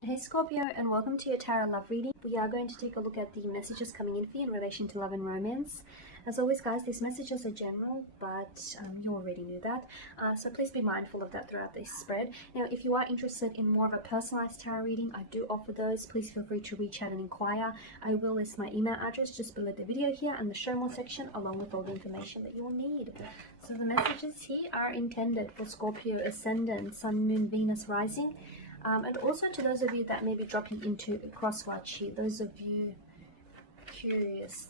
Hey Scorpio, and welcome to your tarot love reading. We are going to take a look at the messages coming in for you in relation to love and romance. As always, guys, these messages are general, but you already knew that. So please be mindful of that throughout this spread. Now, if you are interested in more of a personalized tarot reading, I do offer those. Please feel free to reach out and inquire. I will list my email address just below the video here and the show more section, along with all the information that you will need. So the messages here are intended for Scorpio Ascendant, Sun, Moon, Venus, Rising. And also to those of you that may be dropping into a crosswatch here, those of you curious.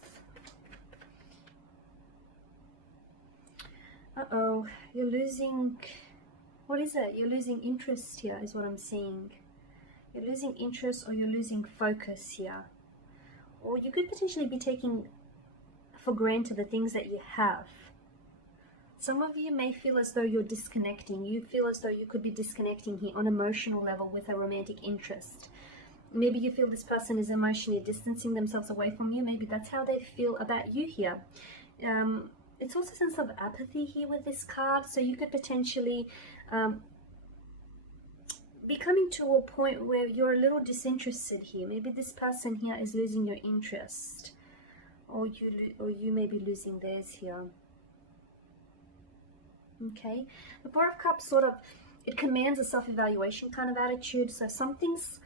You're losing, what is it? You're losing interest here is what I'm seeing. You're losing interest, or you're losing focus here. Or you could potentially be taking for granted the things that you have. Some of you may feel as though you're disconnecting. You feel as though you could be disconnecting here on an emotional level with a romantic interest. Maybe you feel this person is emotionally distancing themselves away from you. Maybe that's how they feel about you here. It's also a sense of apathy here with this card. So you could potentially be coming to a point where you're a little disinterested here. Maybe this person here is losing your interest. Or you may be losing theirs here. Okay, the Four of Cups it commands a self-evaluation kind of attitude. So something's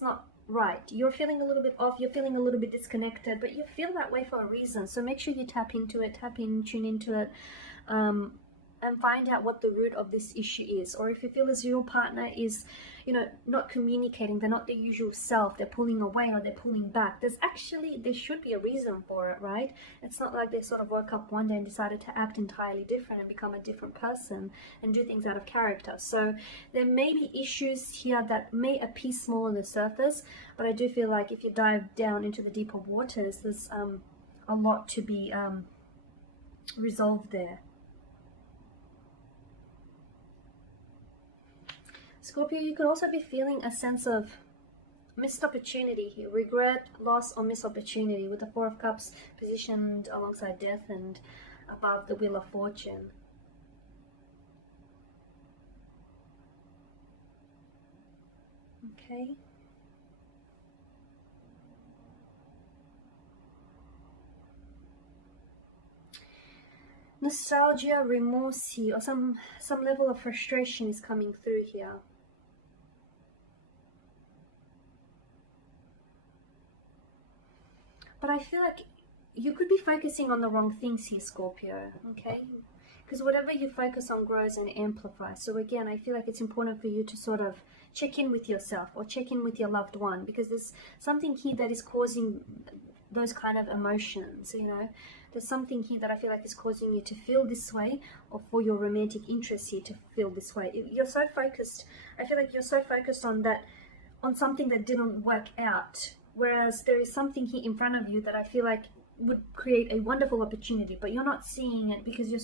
not right. You're feeling a little bit off, you're feeling a little bit disconnected, but you feel that way for a reason. So make sure you tap into it, tune into it, and find out what the root of this issue is. Or if you feel as your partner is, not communicating, they're not their usual self, they're pulling away or they're pulling back, there should be a reason for it, right? It's not like they sort of woke up one day and decided to act entirely different and become a different person and do things out of character. So there may be issues here that may appear small on the surface, but I do feel like if you dive down into the deeper waters, there's a lot to be resolved there. Scorpio, you could also be feeling a sense of missed opportunity here, regret, loss, or missed opportunity, with the Four of Cups positioned alongside death and above the Wheel of Fortune. Okay. Nostalgia, remorse here, or some level of frustration is coming through here. But I feel like you could be focusing on the wrong things here, Scorpio, okay? Because whatever you focus on grows and amplifies. So again, I feel like it's important for you to sort of check in with yourself or check in with your loved one, because there's something here that is causing those kind of emotions, There's something here that I feel like is causing you to feel this way, or for your romantic interest here to feel this way. You're so focused, I feel like you're so focused on something that didn't work out. Whereas there is something here in front of you that I feel like would create a wonderful opportunity, but you're not seeing it because you're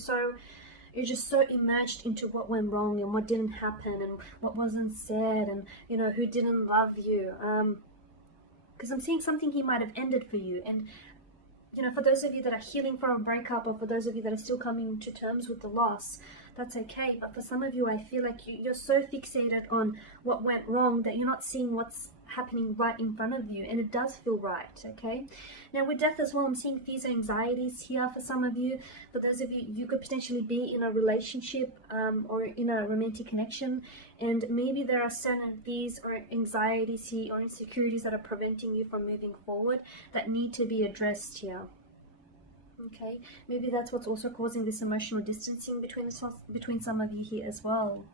just so immersed into what went wrong and what didn't happen and what wasn't said and, who didn't love you. Because I'm seeing something here might have ended for you. And, for those of you that are healing from a breakup, or for those of you that are still coming to terms with the loss, that's okay. But for some of you, I feel like you're so fixated on what went wrong that you're not seeing what's happening right in front of you, and it does feel right, okay? Now with death as well, I'm seeing fears and anxieties here for some of you. For those of you, you could potentially be in a relationship or in a romantic connection, and maybe there are certain fears or anxieties here or insecurities that are preventing you from moving forward that need to be addressed here. Okay, maybe that's what's also causing this emotional distancing between some of you here as well.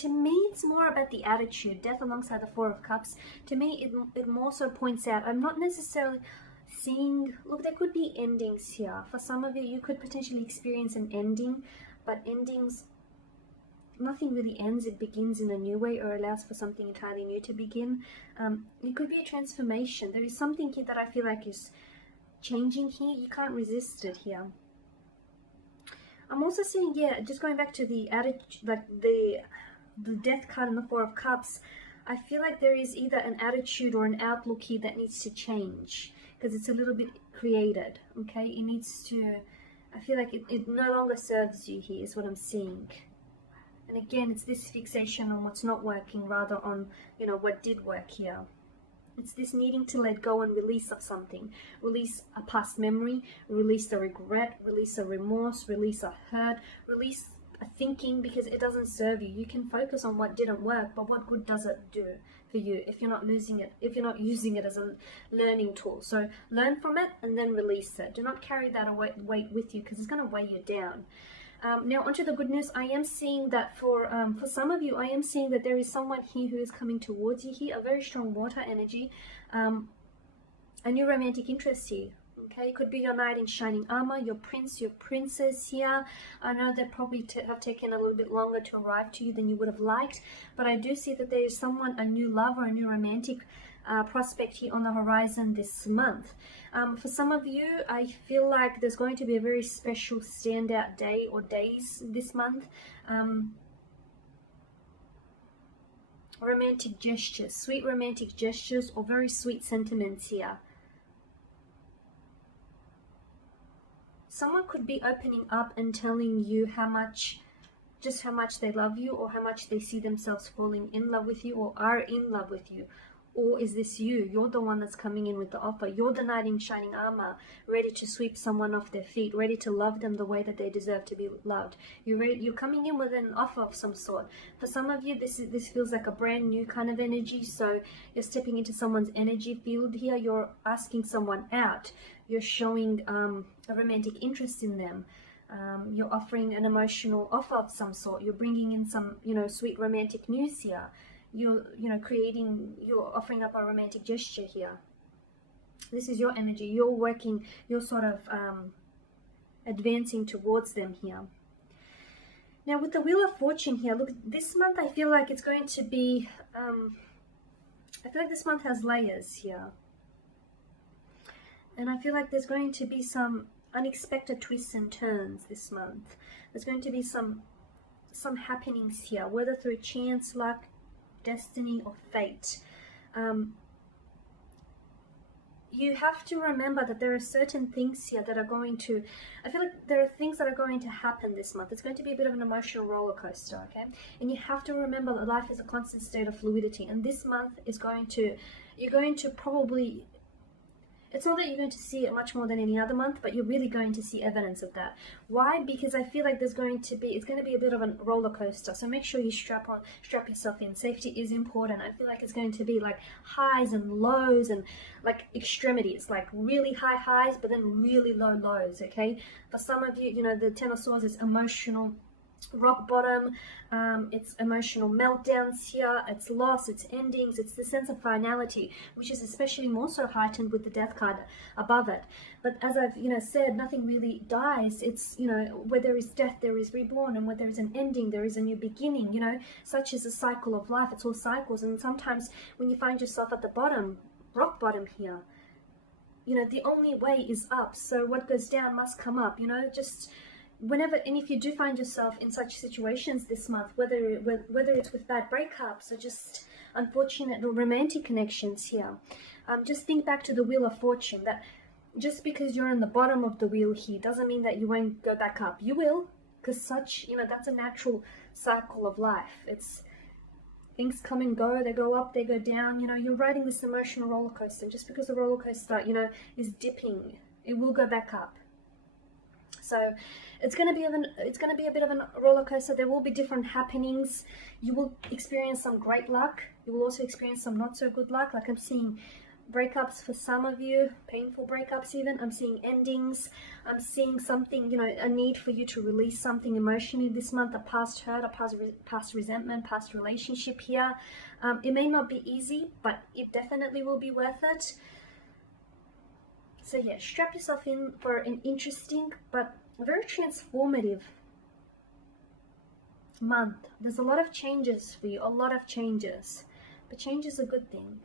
To me, it's more about the attitude. Death alongside the Four of Cups, to me, it more so points out, I'm not necessarily seeing, look, there could be endings here. For some of you could potentially experience an ending, but endings, nothing really ends. It begins in a new way, or allows for something entirely new to begin. It could be a transformation. There is something here that I feel like is changing here. You can't resist it here. I'm also seeing, just going back to the attitude, like the Death card and the Four of Cups, I feel like there is either an attitude or an outlook here that needs to change. because it's a little bit created, okay? It needs to, I feel like it no longer serves you here, is what I'm seeing. And again, it's this fixation on what's not working rather on, you know, what did work here. It's this needing to let go and release of something. Release a past memory, release a regret, release a remorse, release a hurt, release a thinking, because it doesn't serve you. You can focus on what didn't work, but what good does it do for you if you're not losing it, if you're not using it as a learning tool? So learn from it and then release it. Do not carry that weight with you, because it's going to weigh you down. Now onto the good news. I am seeing that for some of you, I am seeing that there is someone here who is coming towards you here, a very strong water energy, a new romantic interest here. Okay, it could be your knight in shining armor, your prince, your princess here. I know they probably have taken a little bit longer to arrive to you than you would have liked, but I do see that there is someone, a new love or a new romantic prospect here on the horizon this month. For some of you, I feel like there's going to be a very special standout day or days this month. Romantic gestures, sweet romantic gestures, or very sweet sentiments here. Someone could be opening up and telling you just how much they love you, or how much they see themselves falling in love with you, or are in love with you. Or is this you? You're the one that's coming in with the offer. You're the knight in shining armor, ready to sweep someone off their feet, ready to love them the way that they deserve to be loved. You're coming in with an offer of some sort. For some of you, this feels like a brand new kind of energy. So you're stepping into someone's energy field here. You're asking someone out. You're showing a romantic interest in them. You're offering an emotional offer of some sort. You're bringing in some, sweet romantic news here. You're offering up a romantic gesture here. This is your energy. You're working, you're sort of advancing towards them here. Now with the Wheel of Fortune here, look, this month I feel like it's going to be, I feel like this month has layers here. And I feel like there's going to be some unexpected twists and turns this month. There's going to be some happenings here, whether through chance, luck, destiny, or fate. You have to remember that there are certain things here that are going to, I feel like there are things that are going to happen this month. It's going to be a bit of an emotional roller coaster, okay? And you have to remember that life is a constant state of fluidity, and this month is you're going to probably, it's not that you're going to see it much more than any other month, but you're really going to see evidence of that. Why? Because I feel like it's going to be a bit of a roller coaster. So make sure you strap yourself in. Safety is important. I feel like it's going to be like highs and lows and like extremities, like really high highs, but then really low lows, okay? For some of you, the Ten of Swords is emotional rock bottom, it's emotional meltdowns here, it's loss, it's endings, it's the sense of finality, which is especially more so heightened with the Death card above it. But as I've said, nothing really dies. It's where there is death there is reborn, and where there is an ending there is a new beginning. Such is a cycle of life. It's all cycles, and sometimes when you find yourself at the bottom, rock bottom here, the only way is up. So what goes down must come up. Just whenever, and if you do find yourself in such situations this month, whether it's with bad breakups or just unfortunate romantic connections here, just think back to the Wheel of Fortune, that just because you're on the bottom of the wheel here doesn't mean that you won't go back up. You will, because that's a natural cycle of life. It's things come and go, they go up, they go down. You're riding this emotional roller coaster, and just because the roller coaster is dipping, it will go back up. So it's going to be a bit of a roller coaster. There will be different happenings. You will experience some great luck. You will also experience some not so good luck. Like I'm seeing breakups for some of you, painful breakups even. I'm seeing endings. I'm seeing something, a need for you to release something emotionally this month, a past hurt, a past resentment, past relationship here. It may not be easy, but it definitely will be worth it. So yeah, strap yourself in for an interesting but very transformative month. There's a lot of changes for you, a lot of changes. But change is a good thing.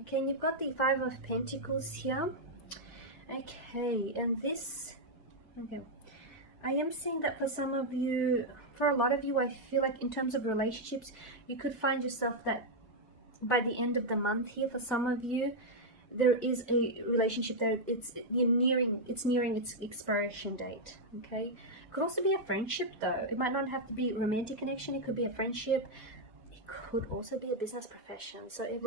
Okay, and you've got the Five of Pentacles here. Okay, and I am seeing that for some of you, for a lot of you, I feel like in terms of relationships, you could find yourself that by the end of the month here, for some of you, there is a relationship there. It's nearing its expiration date. Okay, could also be a friendship though. It might not have to be a romantic connection. It could be a friendship. It could also be a business profession. So it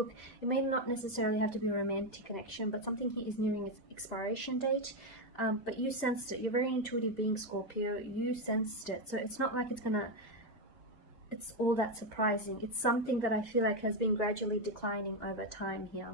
may not necessarily have to be a romantic connection, but something here is nearing its expiration date. But you sensed it. You're very intuitive being, Scorpio. You sensed it. So it's not like it's all that surprising. It's something that I feel like has been gradually declining over time here.